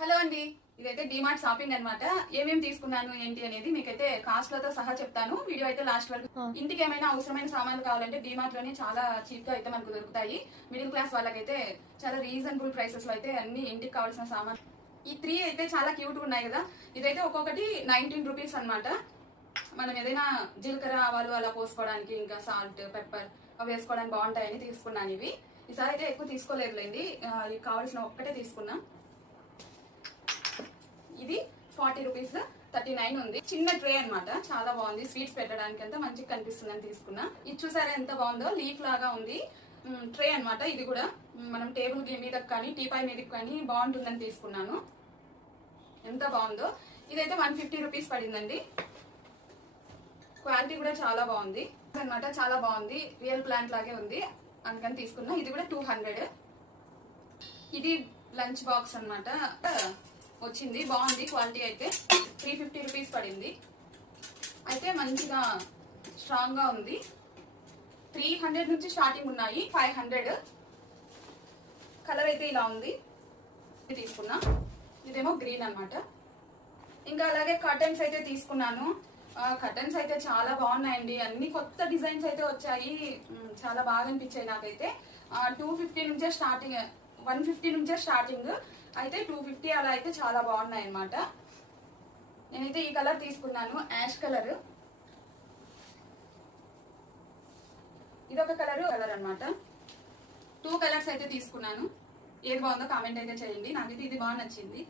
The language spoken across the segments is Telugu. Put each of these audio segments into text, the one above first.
హలో అండి, ఇదైతే డిమార్ట్ షాపింగ్ అన్నమాట. ఏమేమి తీసుకున్నాను ఏంటి అనేది మీకైతే కాస్ట్ లతో సహా చెప్తాను. వీడియో అయితే లాస్ట్ వరకు. ఇంటికి ఏమైనా అవసరమైన సామాన్లు కావాలంటే డిమార్ట్ లోనే చాలా చీప్ గా అయితే మనకు దొరుకుతాయి. మిడిల్ క్లాస్ వాళ్ళకైతే చాలా రీజనబుల్ ప్రైసెస్ లో అయితే అన్ని ఇంటికి కావాల్సిన సామాన్. ఈ 3 అయితే చాలా క్యూట్ గా ఉన్నాయి కదా. ఇదైతే ఒక్కొక్కటి 19 రూపీస్ అనమాట. మనం ఏదైనా జీలకర్ర ఆవాలు అలా పోసుకోవడానికి, ఇంకా సాల్ట్ పెప్పర్ అవి వేసుకోవడానికి బాగుంటాయని తీసుకున్నాను. ఇవి ఈసారి అయితే ఎక్కువ తీసుకోలేదులేండి, కావాల్సిన ఒక్కటే తీసుకున్నా. ఇది 40 రూపీస్ 39 ఉంది. చిన్న ట్రే అన్నమాట, చాలా బాగుంది. స్వీట్స్ పెట్టడానికి అంతా మంచిగా కనిపిస్తుందని తీసుకున్నా. ఇది చూసారా ఎంత బాగుందో, లీఫ్ లాగా ఉంది ట్రే అన్నమాట. ఇది కూడా మనం టేబుల్ మీద కానీ టీపాయ్ మీదకి కానీ బాగుంటుందని తీసుకున్నాను. ఎంత బాగుందో. ఇదైతే 150 రూపీస్ పడిందండి. క్వాలిటీ కూడా చాలా బాగుంది అన్నమాట, చాలా బాగుంది. రియల్ ప్లాంట్ లాగే ఉంది, అందుకని తీసుకున్నా. ఇది కూడా 200. ఇది లంచ్ బాక్స్ అన్నమాట, వచ్చింది బాగుంది. క్వాలిటీ అయితే 350 రూపీస్ పడింది. అయితే మంచిగా స్ట్రాంగ్ గా ఉంది. 300 నుంచి స్టార్టింగ్ ఉన్నాయి, 500. కలర్ అయితే ఇలా ఉంది. ఇది తీసుకున్నా. ఇదేమో గ్రీన్ అన్నమాట. ఇంకా అలాగే కర్టన్స్ అయితే తీసుకున్నాను. కర్టన్స్ అయితే చాలా బాగున్నాయండి. అన్ని కొత్త డిజైన్స్ అయితే వచ్చాయి, చాలా బాగా అనిపించాయి నాకైతే. 250 నుంచే స్టార్టింగ్, 150 నుంచే స్టార్టింగ్. అయితే 250 అలా అయితే చాలా బాగున్నాయి అన్నమాట. నేనైతే ఈ కలర్ తీసుకున్నాను, యాష్ కలర్. ఇదొక కలర్ అన్నమాట. 2 కలర్స్ అయితే తీసుకున్నాను. ఏది బాగుందో కామెంట్ అయితే చేయండి. నాకైతే ఇది బాగా నచ్చింది.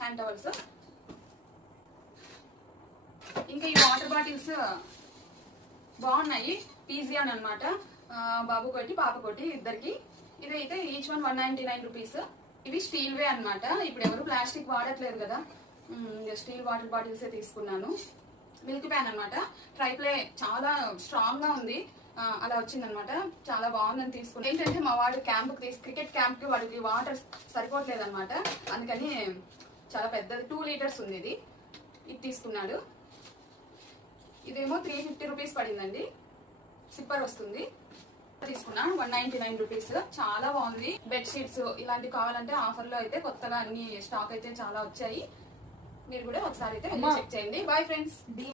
Hand towels. ఇంకా ఈ వాటర్ బాటిల్స్ బాగున్నాయి. పీజియాన్ అనమాట, బాబు కోటి పాప కోటి ఇద్దరికి. ఇదైతే ఈచ్ వన్ 199 రూపీస్. ఇవి స్టీల్ వే అనమాట. ఇప్పుడు ఎవరు ప్లాస్టిక్ వాడట్లేదు కదా, స్టీల్ వాటర్ బాటిల్స్ తీసుకున్నాను. మిల్క్ ప్యాన్ అనమాట. ట్రైప్లే చాలా స్ట్రాంగ్ గా ఉంది, అలా వచ్చిందనమాట. చాలా బాగుందని తీసుకున్నాను. ఏంటంటే మా వాడు క్రికెట్ క్యాంప్ కి వాడికి వాటర్ సరిపోవట్లేదు అనమాట, అందుకని చాలా పెద్దది 2 లీటర్స్ ఉంది. ఇది తీసుకున్నాడు. ఇదేమో 350 రూపీస్ పడిందండి. సిప్పర్ వస్తుంది. తీసుకున్నా 199 రూపీస్. చాలా బాగుంది. బెడ్ షీట్స్ ఇలాంటివి కావాలంటే ఆఫర్ లో అయితే కొత్తగా అన్ని స్టాక్ అయితే చాలా వచ్చాయి. మీరు కూడా ఒకసారి అయితే చెక్ చేయండి. Boy friends.